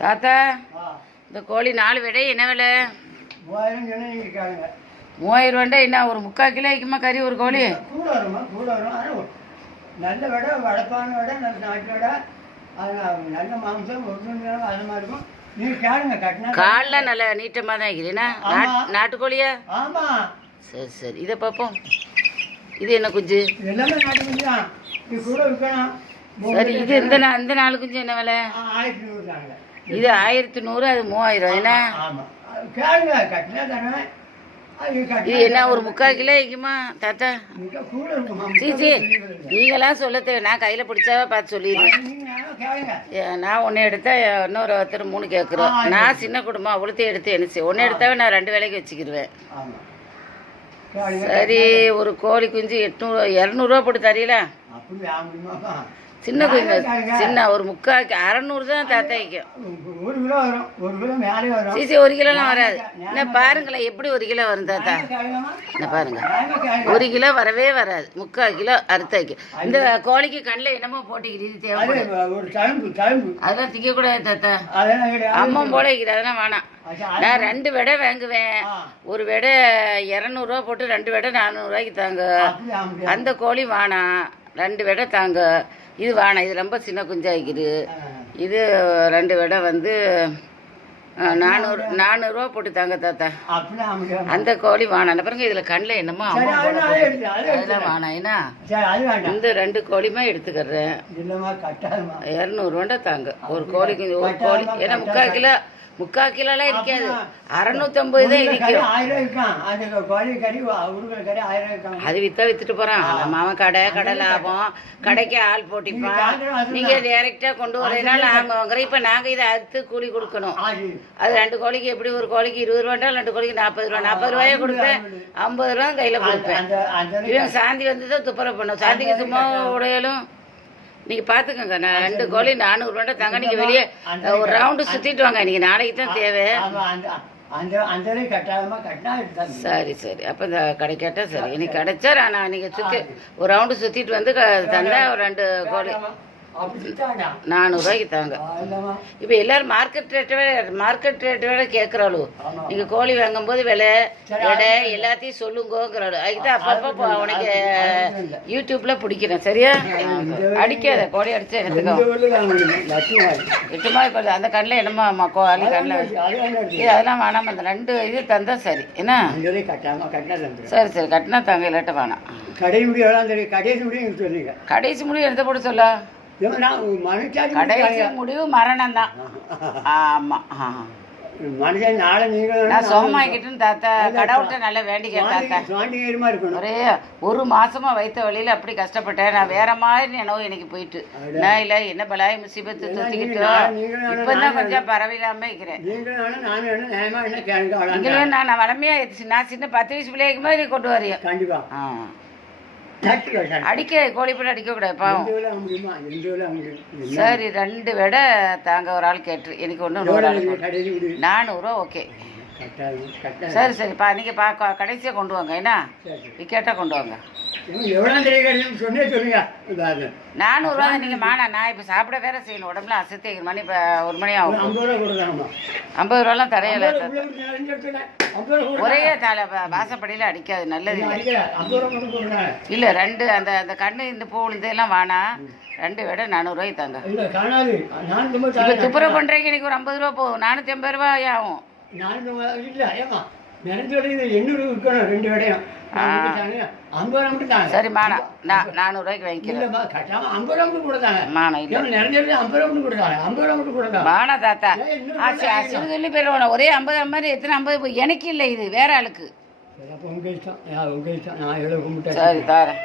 தாத்தா இந்த கோழி 4 விடை என்ன விலை? 3000 3000 என்ன ஒரு 3/4 கிலோ வைக்குமா கறி ஒரு கோழி? கூட வரும். நல்ல விடை, வடப்பான விடை, நல்ல நாட்டு விடை, அது நல்ல மாம்சம் ஒரிஜினல் அது மாதிரி இருக்கும். நீங்கள் கேளுங்க. கட்டினா காலில் நல்ல நீட்டமாக தான் வைக்கிறீங்கன்னா நாட்டுக்கோழியா? ஆமாம். சரி இதை பார்ப்போம். இது என்ன குஞ்சு? எல்லாமே நாட்டு குஞ்சு தான். இது கூட விற்கணும். சரி இது இந்த 4 குஞ்சு என்ன விலை? 1100 தாங்க. இது 1100, அது 3000 என்ன? ஆமாம். கேளுங்க, கட்டினா தானே. இது என்ன ஒரு 3/4 கிலோ வைக்குமா தாத்தா? கூட இருக்குமா? சீச்சி நீங்களாம் சொல்ல தேவை, நான் கையில் பிடிச்சாவே பார்த்து சொல்லிடுவேன். நான் ஒன்று எடுத்தா இன்னொரு ஒருத்தர் 3 கேட்குறோம். நான் சின்ன குடும்பம் அவ்வளோத்தையும் எடுத்து என்ன ஒன்று எடுத்தாவே நான் 2 வேலைக்கு வச்சுக்கிடுவேன். சரி ஒரு கோழி குஞ்சு 200 போட்டு தரீங்களா? சின்ன குஞ்சு சின்ன ஒரு 600 தான் தாத்தாய்க்கும். 1 கிலோ வரும். 1 கிலோ மேலே வரும். சீசி 1 கிலோலாம் வராது. என்ன பாருங்களேன் எப்படி 1 கிலோ வரும் தாத்தா? என்ன பாருங்க 1 கிலோ வரவே வராது. 3/4 கிலோ அறுத்தாய்க்கும். இந்த கோழிக்கு கண்ணில் என்னமோ போட்டிக்கிறது தேவைப்படும். அதெல்லாம் திங்கக்கூடாது தாத்தா. அம்மன் போல வைக்கிறது அதெல்லாம் வேணாம். நான் 2 விடை வாங்குவேன். ஒரு விடை 200 போட்டு 2 விடை 400 தாங்க. அந்த கோழி வேணாம், 2 விடை தாங்க. இது வேணாம், இது ரொம்ப சின்ன குஞ்சாய்க்குது. இது 2 விடை வந்து 400 போட்டு தாங்க தாத்தா. அந்த கோழி வேணாம் பாருங்க. இதில் கண்ணில் என்னமோ அதெல்லாம் வேணாம். ஏன்னா இந்த 2 கோழியுமே எடுத்துக்கிறேன். 200 தாங்க ஒரு கோழி குஞ்சு. ஒரு கோழி ஏன்னா 3/4 கிலோ 3/4 கிலோலாம் இருக்காது. 650 தான் இருக்கும். அது வித்துட்டு போறான். அவன் கடை லாபம், கடைக்கு ஆள் போட்டிப்பான். நீங்க டைரக்டா கொண்டு வரதுனால நாங்க வாங்குறோம். இப்ப நாங்க இதை அறுத்து கூலி கொடுக்கணும். அது 2 கோழிக்கு எப்படி ஒரு கோழிக்கு 20 ரூபாண்டா 2 கோழிக்கு 40 ரூபா. 40 ரூபாயே கொடுப்பேன், 50 ரூபா கையில கொடுப்பேன். இவன் சாந்தி வந்து தான் துப்புரவு பண்ணும். சாந்திக்கு சும்மா உடையலும் நீங்கள் பார்த்துக்கோங்க. நான் 2 கோழி 400 தாங்க. நீங்கள் வெளியே ஒரு ரவுண்டு சுற்றிட்டு வாங்க. நீங்கள் நாளைக்கு தான் தேவை. சரி அப்போ இந்த கிடைக்காட்டா சரி. இன்னைக்கு கிடைச்சா நான் நீங்கள் சுற்றி ஒரு ரவுண்டு சுற்றிட்டு வந்து தந்தா ஒரு 2 கோழி 400 தாங்க. இப்போ எல்லாரும் மார்க்கெட் ரேட்டை விட கேட்குறாளு. நீங்கள் கோழி வாங்கும்போது விலை எல்லாத்தையும் சொல்லுங்கோங்கிறாளு. அதுக்குதான் அப்பப்போ உனக்கு யூடியூப்ல பிடிக்கிறேன். சரியா? அடிக்காத கோழி அடிச்சா எடுத்துக்கோ. 8 மாதிரி அந்த கண்ணில் என்னமா கோழி கண்ணில் அதெல்லாம் வேணாம். அந்த 2 இது தந்தா சரி. என்ன சரி கட்டினா தாங்க, இல்லாட்ட வேணாம். கடைசி முடிவு எடுத்த போட்டு சொல்ல. கடைசி முடிவு மரணம் தான். ஆமா மனுஷன் நாளை நான் சோகமாக்கிட்டுன்னு தாத்தா கடவுள்கிட்ட நல்லா வேண்டிக்கிறேன் தாத்தா. ஒரே 1 மாசமா வைத்த வழியில அப்படி கஷ்டப்பட்டேன். நான் வேற மாதிரி நினைவு எனக்கு போயிட்டு நான் இல்லை என்ன பலாய் முசீபத்து தூத்திக்கிட்டோம். இப்பதான் கொஞ்சம் பரவாயில்லாம இருக்கிறேன். நீங்களும் நான் வளமையா நான் சின்ன 10 வயசு பிள்ளைக்கு மாதிரி கொண்டு வரையும். கண்டிப்பா அடிக்க கோழி போட்டு அடிக்க கூடாது பாவம். சரி 2 விடை தாங்க. ஒரு ஆள் கேட்டு எனக்கு ஒன்று 400 ஓகே. சரி நீங்க கடைசியா கொண்டு வாங்க. என்ன கேட்டா கொண்டு வாங்க. 400 நீங்க மானா. நான் இப்ப சாப்பிட வேற செய்யணும். உடம்புல அசத்தி மணி 1 மணி ஆகும். 50 ரூபாலாம் தரையில ஒரே வாசப்படியில அடிக்காது. நல்லது இல்ல. 2 அந்த கண்ணு இந்த பூ இதெல்லாம் வேணா. 2 விட 400 தாங்க. இப்ப துப்புரவு பண்றீங்க. எனக்கு ஒரு 50 ரூபா போகும். 450 ரூபாய் ஆகும். சரி மானா 400 வாங்கிக்கிறேன். மானா தாத்தா சொல்லி போயிடுவோம். ஒரே 50 மாதிரி எத்தனை 50 எனக்கு இல்லை, இது வேற ஆளுக்கு. சரி தாரேன்.